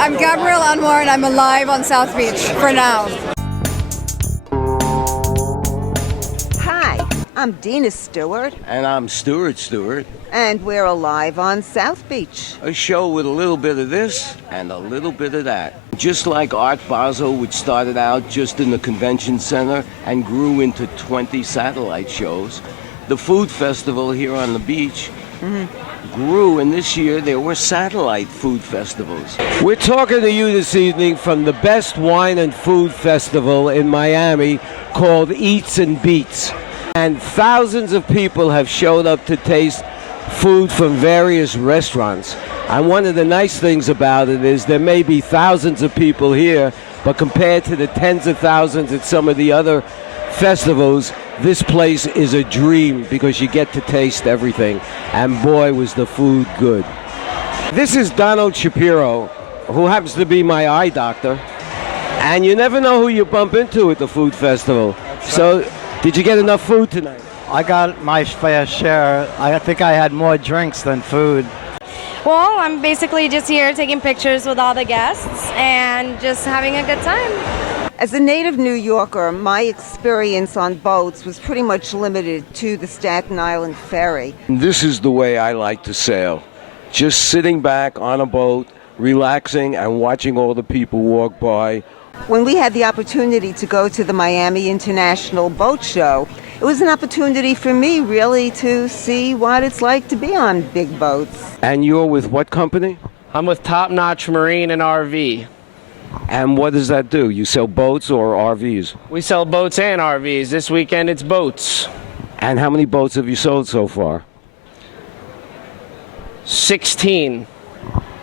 I'm Gabrielle Anwar and I'm alive on South Beach for now. Hi, I'm Dina Stewart. And I'm Stuart Stewart. And we're alive on South Beach. A show with a little bit of this and a little bit of that. Just like Art Basel, which started out just in the convention center and grew into 20 satellite shows, the food festival here on the beach grew, and this year there were satellite food festivals. We're talking to you this evening from the best wine and food festival in Miami called Eats and Beats. And thousands of people have showed up to taste food from various restaurants. And one of the nice things about it is there may be thousands of people here, but compared to the tens of thousands at some of the other festivals, this place is a dream because you get to taste everything. And boy, was the food good. This is Donald Shapiro, who happens to be my eye doctor. And you never know who you bump into at the food festival. So, did you get enough food tonight? I got my fair share. I think I had more drinks than food. Well, I'm basically just here taking pictures with all the guests and just having a good time. As a native New Yorker, my experience on boats was pretty much limited to the Staten Island ferry. This is the way I like to sail. Just sitting back on a boat, relaxing and watching all the people walk by. When we had the opportunity to go to the Miami International Boat Show, it was an opportunity for me really to see what it's like to be on big boats. And you're with what company? I'm with Top Notch Marine and RV. And what does that do? You sell boats or RVs? We sell boats and RVs. This weekend it's boats. And how many boats have you sold so far? 16.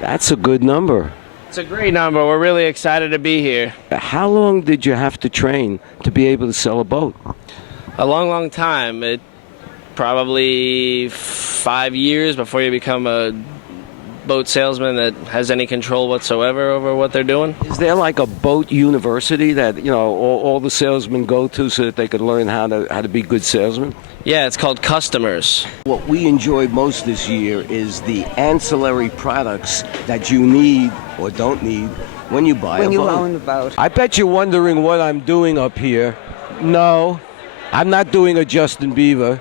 That's a good number. It's a great number. We're really excited to be here. How long did you have to train to be able to sell a boat? A long, long time. It probably 5 years before you become a boat salesman that has any control whatsoever over what they're doing. Is there like a boat university that, you know, all the salesmen go to so that they can learn how to be good salesmen? Yeah, it's called Customers. What we enjoyed most this year is the ancillary products that you need or don't need when you buy a boat. When you own a boat. I bet you're wondering what I'm doing up here. No, I'm not doing a Justin Bieber.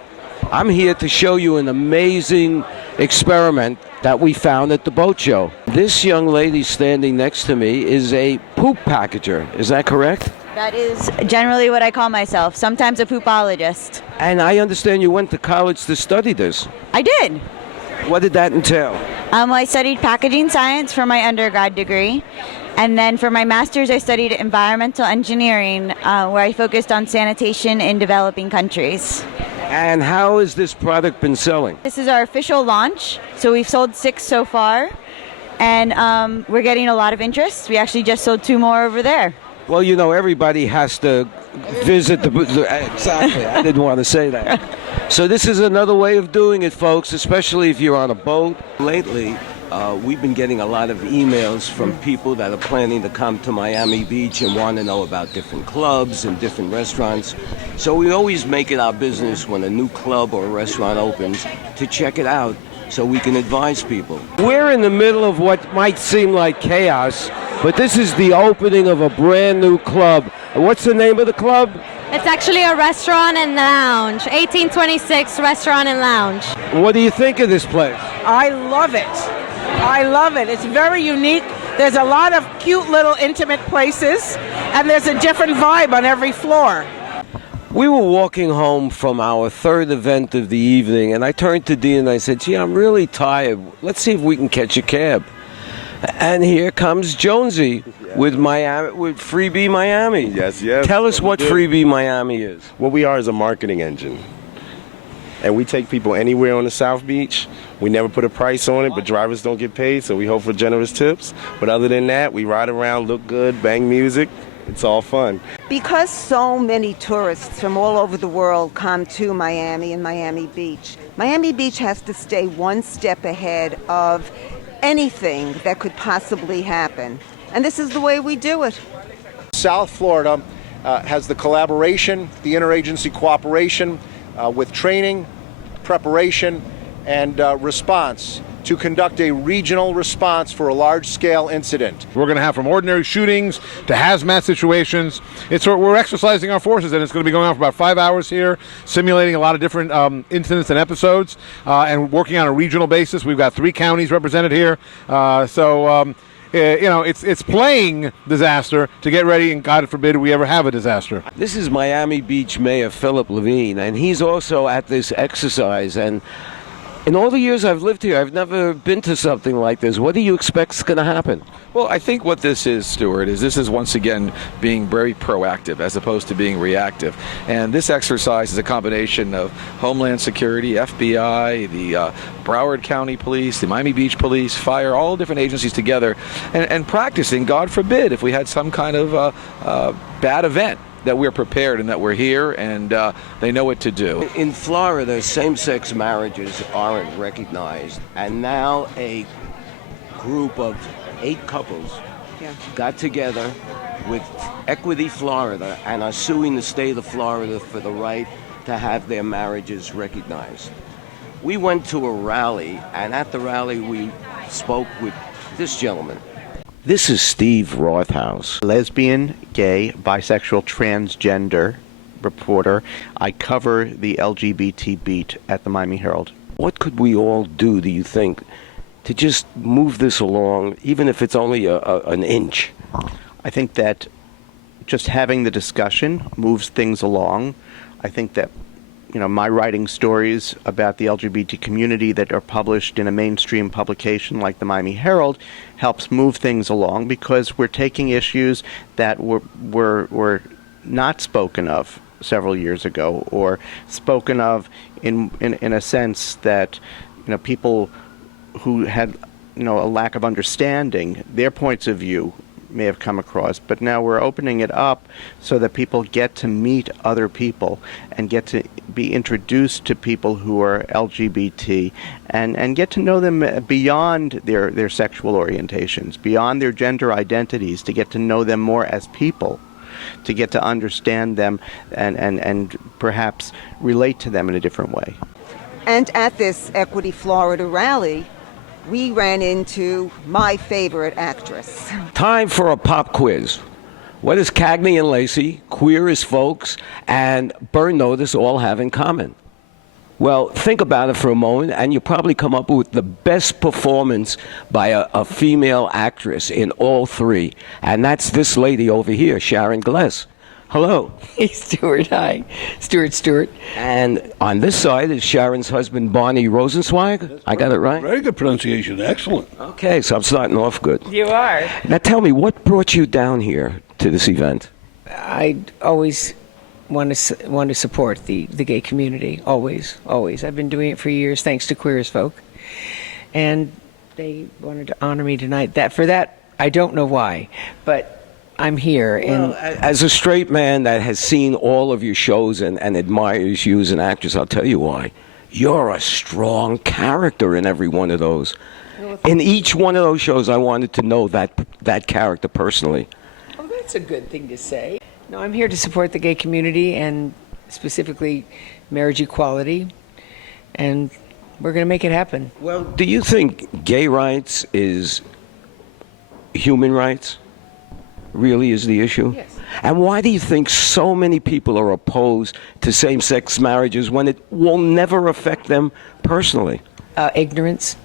I'm here to show you an amazing experiment that we found at the boat show. This young lady standing next to me is a poop packager. Is that correct? That is generally what I call myself, sometimes a poopologist. And I understand you went to college to study this. I did. What did that entail? I studied packaging science for my undergrad degree. And then for my master's, I studied environmental engineering, where I focused on sanitation in developing countries. And how has this product been selling? This is our official launch. So we've sold 6 so far. And we're getting a lot of interest. We actually just sold 2 more over there. Well, you know, everybody has to visit the exactly. I didn't want to say that. So this is another way of doing it, folks, especially if you're on a boat. Lately, we've been getting a lot of emails from people that are planning to come to Miami Beach and want to know about different clubs and different restaurants. So we always make it our business when a new club or a restaurant opens to check it out so we can advise people. We're in the middle of what might seem like chaos, but this is the opening of a brand new club. What's the name of the club? It's actually a restaurant and lounge, 1826 Restaurant and Lounge. What do you think of this place? I love it. I love it. It's very unique. There's a lot of cute little intimate places, and there's a different vibe on every floor. We were walking home from our third event of the evening, and I turned to Dean and I said, gee, I'm really tired. Let's see if we can catch a cab. And here comes Jonesy with Freebie Miami. Yes. Tell us what Freebie Miami is. What we are is a marketing engine. And we take people anywhere on the South Beach. We never put a price on it, but drivers don't get paid, so we hope for generous tips. But other than that, we ride around, look good, bang music. It's all fun. Because so many tourists from all over the world come to Miami and Miami Beach has to stay one step ahead of anything that could possibly happen. And this is the way we do it. South Florida has the collaboration, the interagency cooperation with training, preparation, and response to conduct a regional response for a large-scale incident. We're going to have from ordinary shootings to hazmat situations. We're exercising our forces, and it's going to be going on for about 5 hours here, simulating a lot of different incidents and episodes, and working on a regional basis. We've got 3 counties represented here, it's playing disaster to get ready, and God forbid we ever have a disaster. This is Miami Beach Mayor Philip Levine, and he's also at this exercise. And in all the years I've lived here, I've never been to something like this. What do you expect is going to happen? Well, I think what this is, Stuart, is this is once again being very proactive as opposed to being reactive. And this exercise is a combination of Homeland Security, FBI, the Broward County Police, the Miami Beach Police, Fire, all different agencies together, and practicing, God forbid, if we had some kind of bad event, that we're prepared and that we're here and they know what to do. In Florida, same-sex marriages aren't recognized, and now a group of 8 couples got together with Equity Florida and are suing the state of Florida for the right to have their marriages recognized. We went to a rally, and at the rally we spoke with this gentleman. This is Steve Rothaus. Lesbian, gay, bisexual, transgender reporter. I cover the LGBT beat at the Miami Herald. What could we all do, do you think, to just move this along, even if it's only an inch? I think that just having the discussion moves things along. I think that my writing stories about the LGBT community that are published in a mainstream publication like the Miami Herald helps move things along, because we're taking issues that were not spoken of several years ago, or spoken of in a sense that people who had a lack of understanding, their points of view may have come across, but now we're opening it up so that people get to meet other people and get to be introduced to people who are LGBT and get to know them beyond their sexual orientations, beyond their gender identities, to get to know them more as people, to get to understand them and perhaps relate to them in a different way. And at this Equity Florida rally, we ran into my favorite actress. Time for a pop quiz. What does Cagney and Lacey, Queer as Folks, and Burn Notice all have in common? Well, think about it for a moment, and you'll probably come up with the best performance by a female actress in all 3. And that's this lady over here, Sharon Gless. Hello. Hey, Stuart. Hi. Stuart. And on this side is Sharon's husband, Barney Rosenzweig. I got it right? Very good pronunciation. Excellent. Okay, so I'm starting off good. You are. Now tell me, what brought you down here to this event? I always want to support the gay community. Always. I've been doing it for years, thanks to Queer as Folk. And they wanted to honor me tonight. For that, I don't know why, but I'm here. Well, as a straight man that has seen all of your shows and admires you as an actress, I'll tell you why. You're a strong character in every one of those. In each one of those shows, I wanted to know that character personally. Oh, that's a good thing to say. No, I'm here to support the gay community, and specifically marriage equality, and we're going to make it happen. Well, do you think gay rights is human rights? Really is the issue? Yes. And why do you think so many people are opposed to same-sex marriages when it will never affect them personally? Ignorance.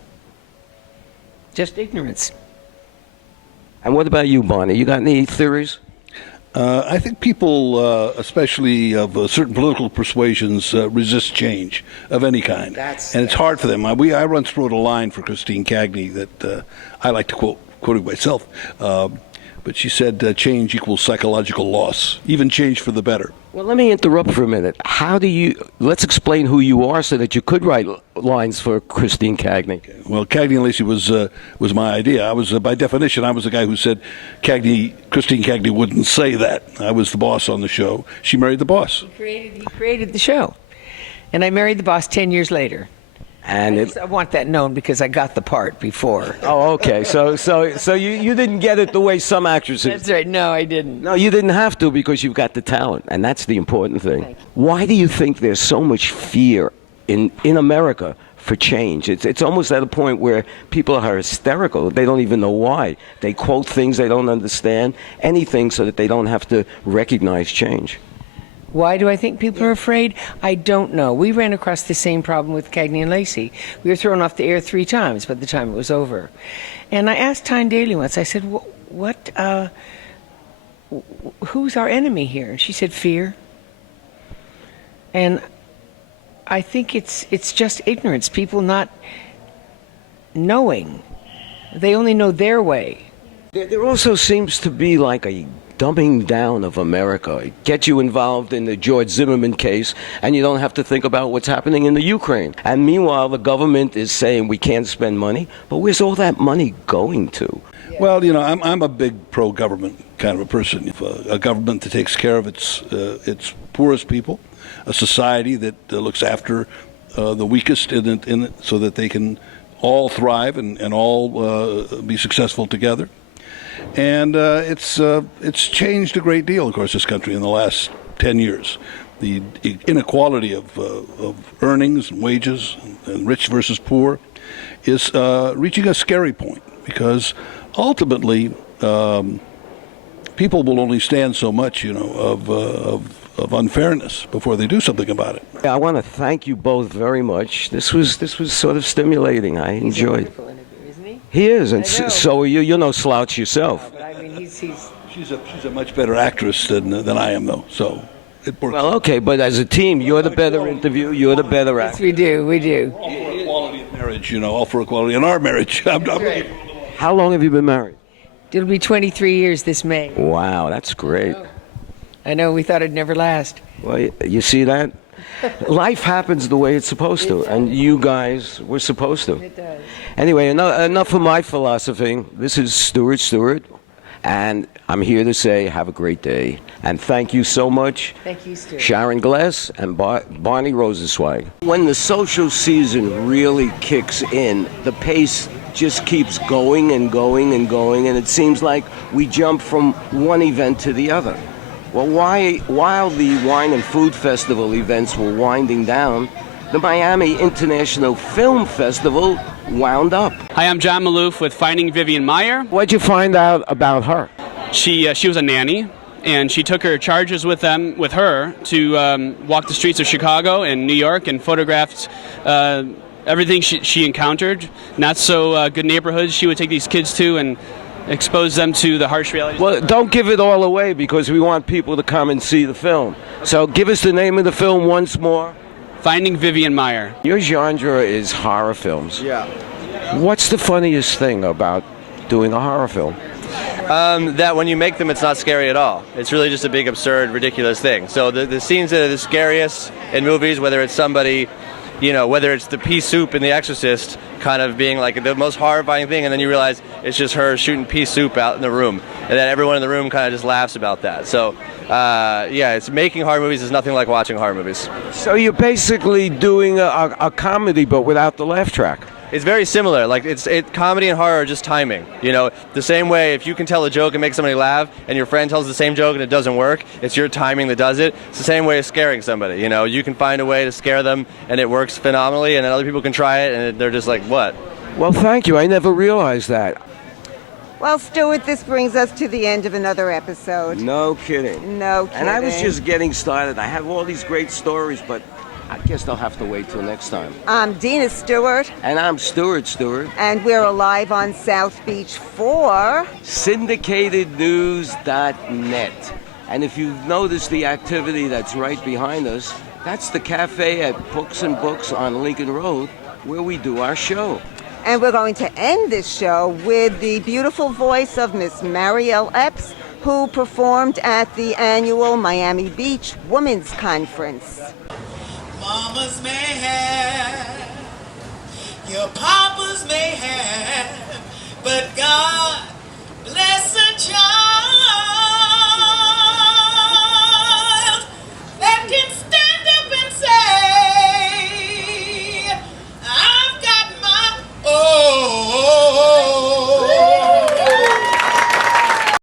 Just ignorance. And what about you, Barney? You got any theories? I think people, especially of certain political persuasions, resist change of any kind. And it's hard for them. I once wrote a line for Christine Cagney that I like to quote myself. But she said change equals psychological loss, even change for the better. Well, let me interrupt for a minute. Let's explain who you are so that you could write lines for Christine Cagney. Okay. Well, Cagney and Lacey was my idea. I was, by definition, I was the guy who said Christine Cagney wouldn't say that. I was the boss on the show. She married the boss. He created the show. And I married the boss 10 years later. And I want that known because I got the part before. Oh, okay. So you didn't get it the way some actresses. That's right. No, I didn't. No, you didn't have to, because you've got the talent, and that's the important thing. Why do you think there's so much fear in America for change. It's almost at a point where people are hysterical. They don't even know why. They quote things they don't understand, anything so that they don't have to recognize change. Why do I think people are afraid? I don't know. We ran across the same problem with Cagney and Lacey. We were thrown off the air 3 times by the time it was over. And I asked Tyne Daly once, I said, who's our enemy here? And she said, fear. And I think it's just ignorance, people not knowing. They only know their way. There also seems to be like a dumbing down of America. Get you involved in the George Zimmerman case, and you don't have to think about what's happening in the Ukraine. And meanwhile, the government is saying we can't spend money, but where's all that money going to? Well, I'm a big pro-government kind of a person. A government that takes care of its poorest people, a society that looks after the weakest in it so that they can all thrive and all be successful together. And it's changed a great deal, of course, this country in the last 10 years. The inequality of earnings and wages and rich versus poor is reaching a scary point, because ultimately people will only stand so much, of unfairness before they do something about it. I want to thank you both very much. This was sort of stimulating. I enjoyed. He is, and so are you. You're no slouch yourself. But I mean, she's a much better actress than I am, though. So it works. Well, okay, but as a team, you're the better interview. You're the better actor. Yes, we do. All for equality in marriage, all for equality in our marriage. Right. How long have you been married? It'll be 23 years this May. Wow, that's great. I know, we thought it'd never last. Well, you see that? Life happens the way it's supposed to, and you guys were supposed to. It does. Anyway, enough of my philosophy. This is Stuart Stewart, and I'm here to say have a great day. And thank you so much. Thank you, Stuart. Sharon Gless and Barney Rosenzweig. When the social season really kicks in, the pace just keeps going and going and going, and it seems like we jump from one event to the other. Well, while the Wine and Food Festival events were winding down, the Miami International Film Festival wound up. Hi, I'm John Maloof with Finding Vivien Maier. What'd you find out about her? She was a nanny, and she took her charges with her to walk the streets of Chicago and New York and photographed everything she encountered. Not so good neighborhoods she would take these kids to and expose them to the harsh realities. Well, don't give it all away, because we want people to come and see the film. So give us the name of the film once more. Finding Vivien Maier. Your genre is horror films. Yeah. What's the funniest thing about doing a horror film? That when you make them, it's not scary at all. It's really just a big, absurd, ridiculous thing. So the scenes that are the scariest in movies, whether it's somebody, whether it's the pea soup in The Exorcist, kind of being like the most horrifying thing, and then you realize it's just her shooting pea soup out in the room, and then everyone in the room kind of just laughs about that. So, it's making horror movies is nothing like watching horror movies. So you're basically doing a comedy, but without the laugh track. It's very similar. Like comedy and horror are just timing. The same way if you can tell a joke and make somebody laugh, and your friend tells the same joke and it doesn't work, it's your timing that does it. It's the same way as scaring somebody. You can find a way to scare them, and it works phenomenally, and then other people can try it, and they're just like, what? Well, thank you. I never realized that. Well, Stuart, this brings us to the end of another episode. No kidding. No kidding. And I was just getting started. I have all these great stories, but I guess they'll have to wait till next time. I'm Dina Stewart. And I'm Stuart Stewart. And we're live on South Beach for syndicatednews.net. And if you've noticed the activity that's right behind us, that's the cafe at Books and Books on Lincoln Road, where we do our show. And we're going to end this show with the beautiful voice of Miss Maryel Epps, who performed at the annual Miami Beach Women's Conference. Mamas may have, your papas may have, but God bless a child